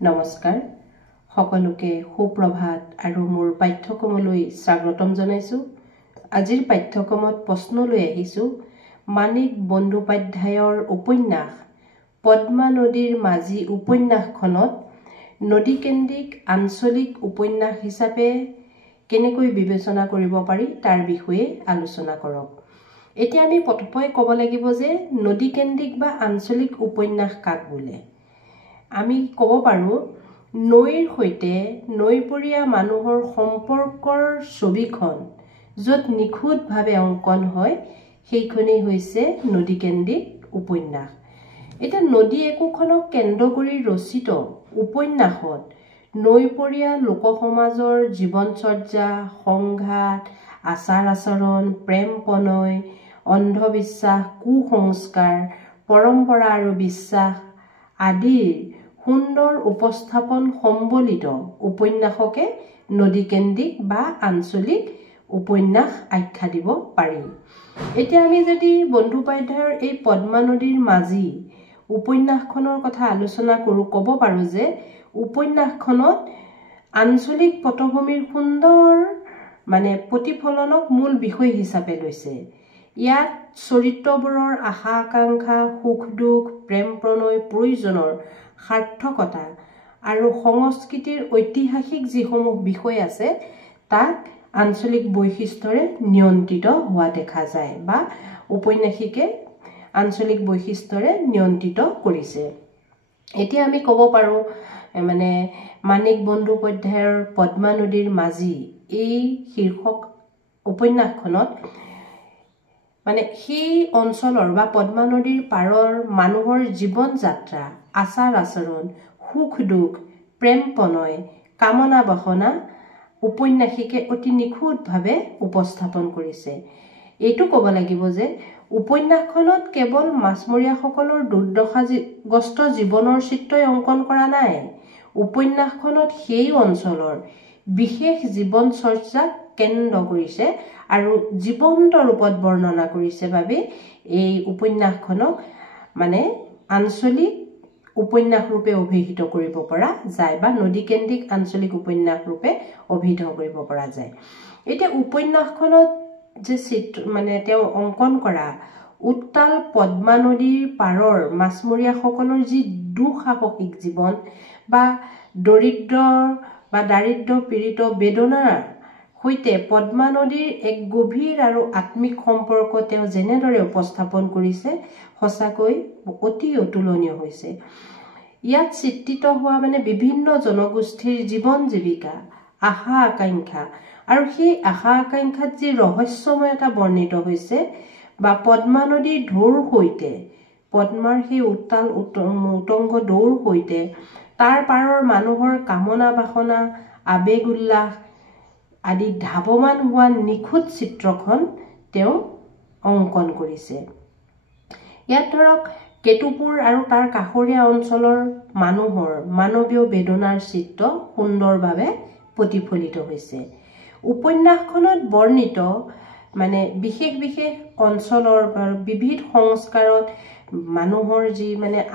নমস্কাৰ সকলোকে সুপ্ৰভাত আৰু মোৰ পাঠ্যক্ৰমলৈ স্বাগতম জনাইছো। আজিৰ পাঠ্যক্ৰমত প্ৰশ্ন লৈ আহিছো মানিক বন্দ্যোপাধ্যায়ৰ উপন্যাস পদ্মা নদীৰ মাঝি উপন্যাসখনত নদীকেন্দ্ৰিক আঞ্চলিক উপন্যাস হিচাপে কেনেকৈ বিবেচনা কৰিব পাৰি তাৰ বিষয়ে আলোচনা কৰক। এতিয়া আমি প্ৰথমে ক'ব লাগিব যে নদীকেন্দ্ৰিক বা আঞ্চলিক উপন্যাস কাক বোলে। আমি ক'ব পাৰো নৈৰ সৈতে নৈপৰীয়া মানুহৰ সম্পৰ্কৰ ছবিখন য'ত নিখুঁতভাৱে অংকন হয় সেইখনেই হৈছে নদীকেন্দ্ৰিক উপন্যাস। এটা নদী একোখনক কেন্দ্ৰ কৰি ৰচিত উপন্যাসত নৈপৰীয়া লোকসমাজৰ জীৱনচৰ্যা, সংঘাত, আচাৰ আচৰণ, প্ৰেম প্ৰণয়, অন্ধবিশ্বাস, কুসংস্কাৰ, পৰম্পৰা আৰু বিশ্বাস আদিৰ সুন্দৰ উপস্থাপন সম্বলিত উপন্যাসকে নদীকেন্দ্ৰিক বা আঞ্চলিক উপন্যাস আখ্যা দিব পাৰি। এতিয়া আমি যদি বন্দ্যোপাধ্যায়ৰ এই পদ্মা নদীৰ মাঝি উপন্যাসখনৰ কথা আলোচনা কৰোঁ, ক'ব পাৰোঁ যে উপন্যাসখনত আঞ্চলিক পটভূমিৰ সুন্দৰ প্ৰতিফলনক মূল বিষয় হিচাপে লৈছে। ইয়াত চৰিত্ৰবোৰৰ আশা আকাংক্ষা, সুখ দুখ, প্ৰেম প্ৰণয়, প্ৰয়োজনৰ সাৰ্থকতা আৰু সংস্কৃতিৰ ঐতিহাসিক যিসমূহ বিষয় আছে তাক আঞ্চলিক বৈশিষ্ট্যৰে নিয়ন্ত্ৰিত হোৱা দেখা যায় বা ঔপন্যাসিকে আঞ্চলিক বৈশিষ্ট্যৰে নিয়ন্ত্ৰিত কৰিছে। এতিয়া আমি ক'ব পাৰোঁ মানিক বন্দ্যোপাধ্যায়ৰ পদ্মা নদীৰ মাঝি এই শীৰ্ষক উপন্যাসখনত সেই অঞ্চলৰ বা পদ্মা নদীৰ পাৰৰ মানুহৰ জীৱন যাত্ৰা, আচাৰ আচৰণ, সুখ দুখ, প্ৰেম প্ৰণয়, কামনা বাসনা উপন্যাসিকে অতি নিখুঁতভাৱে উপস্থাপন কৰিছে। এইটো ক'ব লাগিব যে উপন্যাসখনত কেৱল মাছমৰীয়াসকলৰ দুৰ্দশাগ্ৰস্ত জীৱনৰ চিত্ৰই অংকন কৰা নাই, উপন্যাসখনত সেই অঞ্চলৰ বিশেষ জীৱন চৰ্চাক কেন্দ্ৰ কৰিছে আৰু জীৱন্ত ৰূপত বৰ্ণনা কৰিছে বাবে এই উপন্যাসখনক আঞ্চলিক উপন্যাস ৰূপে অভিহিত কৰিব পৰা যায় বা নদীকেন্দ্ৰিক আঞ্চলিক উপন্যাস ৰূপে অভিহিত কৰিব পৰা যায়। এতিয়া উপন্যাসখনত যে তেওঁ অংকন কৰা উত্তাল পদ্মা নদীৰ পাৰৰ মাছমৰীয়াসকলৰ যি দুঃসাহসিক জীৱন বা দাৰিদ্ৰ্য পীড়িত বেদনাৰ সৈতে পদ্মা নদীৰ এক গভীৰ আৰু আত্মিক সম্পৰ্ক তেওঁ যেনেদৰে উপস্থাপন কৰিছে সঁচাকৈ অতি অতুলনীয় হৈছে। ইয়াত চিত্ৰিত হোৱা বিভিন্ন জনগোষ্ঠীৰ জীৱন জীৱিকা, আশা আকাংক্ষা আৰু সেই আশা আকাংক্ষাত যি ৰহস্যময় এটা বৰ্ণিত হৈছে বা পদ্মা নদীৰ ঢৌৰ সৈতে পদ্মাৰ সেই উত্তাল উটংগ ঢৌৰ সৈতে তাৰ পাৰৰ মানুহৰ কামনা বাসনা, আবেগ উল্লাস আদি ধাৱমান হোৱা নিখুঁত চিত্ৰখন তেওঁ অংকন কৰিছে। ইয়াত ধৰক কেতুপুৰ আৰু তাৰ কাষৰীয়া অঞ্চলৰ মানুহৰ মানৱীয় বেদনাৰ চিত্ৰ সুন্দৰভাৱে প্ৰতিফলিত হৈছে। উপন্যাসখনত বৰ্ণিত বিশেষ বিশেষ অঞ্চলৰ বিবিধ সংস্কাৰত মানুহৰ যি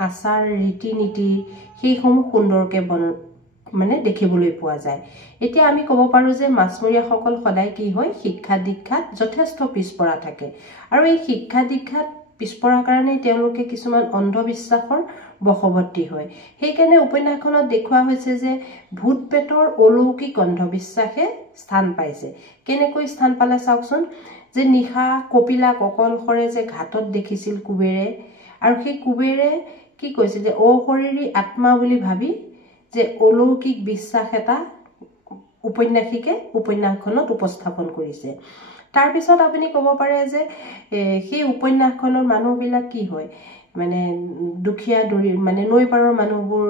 আচাৰ ৰীতি নীতি সেইসমূহ সুন্দৰকৈ দেখিবলৈ পোৱা যায়। এতিয়া আমি ক'ব পাৰোঁ যে মাছমৰীয়াসকল সদায় কি হয়, শিক্ষা দীক্ষাত যথেষ্ট পিছপৰা থাকে আৰু এই শিক্ষা দীক্ষাত পিছপৰা কাৰণেই তেওঁলোকে কিছুমান অন্ধবিশ্বাসৰ বশৱৰ্তী হয়। সেইকাৰণে উপন্যাসখনত দেখুওৱা হৈছে যে ভূত প্ৰেতৰ অলৌকিক অন্ধবিশ্বাসে স্থান পাইছে। কেনেকৈ স্থান পালে চাওকচোন, যে নিশা কপিলাক অকলশৰে যে ঘাটত দেখিছিল কুবেৰে আৰু সেই কুবেৰে কি কৈছিল যে অশৰীৰী আত্মা বুলি ভাবি যে অলৌকিক বিশ্বাস এটা উপন্যাসিকে উপন্যাসখনত উপস্থাপন কৰিছে। তাৰপিছত আপুনি ক'ব পাৰে যে সেই উপন্যাসখনৰ মানুহবিলাক কি হয়, দুখীয়া নৈ পাৰৰ মানুহবোৰ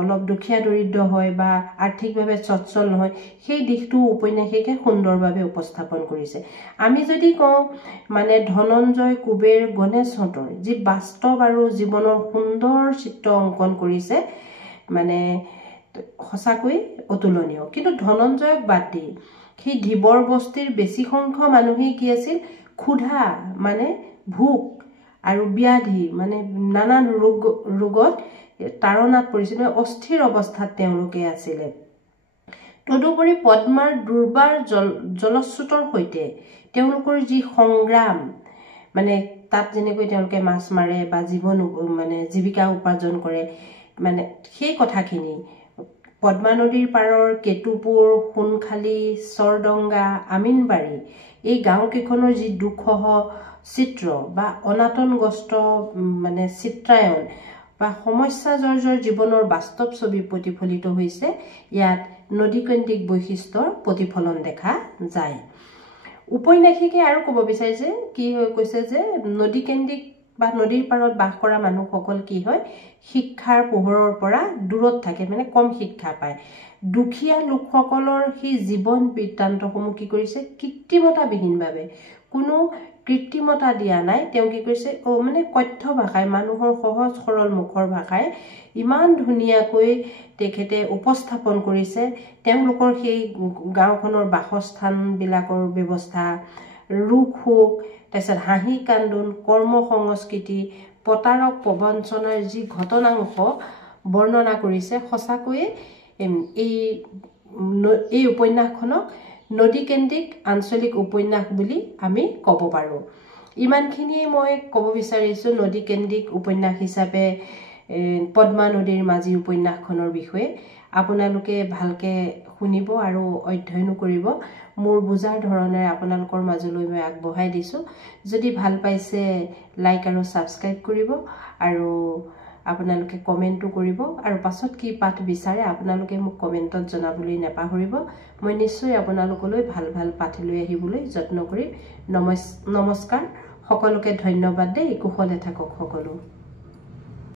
অলপ দুখীয়া দৰিদ্ৰ হয় বা আৰ্থিকভাৱে সচ্ছল নহয়, সেই দিশটো উপন্যাসিকে সুন্দৰভাৱে উপস্থাপন কৰিছে। আমি যদি কওঁ ধনঞ্জয়, কুবেৰ, গণেশহঁতৰ যি বাস্তৱ আৰু জীৱনৰ সুন্দৰ চিত্ৰ অংকন কৰিছে সঁচাকৈ অতুলনীয়। কিন্তু ধনঞ্জয়ক বাদ দি সেই ধীবৰ বস্তিৰ বেছি সংখ্যক মানুহেই কি আছিল, ক্ষুধা ভোক আৰু ব্যাধি নানান ৰোগত তাৰণাত পৰিছিল, অস্থিৰ অৱস্থাত তেওঁলোকে আছিলে। তদুপৰি পদ্মাৰ দুৰ্বাৰ জলস্ৰোতৰ সৈতে তেওঁলোকৰ যি সংগ্ৰাম, মানে তাত যেনেকৈ তেওঁলোকে মাছ মাৰে বা জীৱিকা উপাৰ্জন কৰে, মানে সেই কথাখিনি পদ্মা নদীৰ পাৰৰ কেতুপুৰ, সোণখালী, চৰডংগা, আমিনবাৰী এই গাঁওকেইখনৰ যি দুঃসহ চিত্ৰ বা অনাটনগ্ৰস্ত চিত্ৰায়ন বা সমস্যাজৰ্জৰ জীৱনৰ বাস্তৱ ছবি প্ৰতিফলিত হৈছে। ইয়াত নদীকেন্দ্ৰিক বৈশিষ্ট্যৰ প্ৰতিফলন দেখা যায়। উপন্যাসিকে আৰু ক'ব বিচাৰিছে কি কৈছে যে নদীকেন্দ্ৰিক বা নদীৰ পাৰত বাস কৰা মানুহসকল কি হয়, শিক্ষাৰ পোহৰৰ পৰা দূৰত থাকে, মানে কম শিক্ষা পায়। দুখীয়া লোকসকলৰ সেই জীৱন বৃত্তান্তসমূহ কি কৰিছে, কৃত্ৰিমতাবিহীনভাৱে, কোনো কৃত্ৰিমতা দিয়া নাই, তেওঁ কি কৰিছে কথ্য ভাষায়, মানুহৰ সহজ সৰল মুখৰ ভাষায় ইমান ধুনীয়াকৈ তেখেতে উপস্থাপন কৰিছে তেওঁলোকৰ সেই গাঁওখনৰ বাসস্থানবিলাকৰ ব্যৱস্থা, ৰোগ শোক, তাৰপিছত হাঁহি কান্দোন, কৰ্ম সংস্কৃতি, প্ৰতাৰক প্ৰবঞ্চনাৰ যি ঘটনাংশ বৰ্ণনা কৰিছে। সঁচাকৈয়ে এই উপন্যাসখনক নদীকেন্দ্ৰিক আঞ্চলিক উপন্যাস বুলি আমি ক'ব পাৰোঁ। ইমানখিনিয়ে মই ক'ব বিচাৰিছোঁ নদীকেন্দ্ৰিক উপন্যাস হিচাপে পদ্মা নদীৰ মাজী উপন্যাসখনৰ বিষয়ে। আপোনালোকে ভালকৈ শুনিব আৰু অধ্যয়নো কৰিব। মোৰ বুজাৰ ধৰণে আপোনালোকৰ মাজলৈ মই আগবঢ়াই দিছোঁ। যদি ভাল পাইছে লাইক আৰু ছাবস্ক্ৰাইব কৰিব আৰু আপোনালোকে কমেণ্টো কৰিব আৰু পাছত কি পাঠ বিচাৰে আপোনালোকে মোক কমেণ্টত জনাবলৈ নাপাহৰিব। মই নিশ্চয় আপোনালোকলৈ ভাল ভাল পাঠ লৈ আহিবলৈ যত্ন কৰিম। নমস্কাৰ, সকলোকে ধন্যবাদ দেই। কুশলে থাকক সকলো।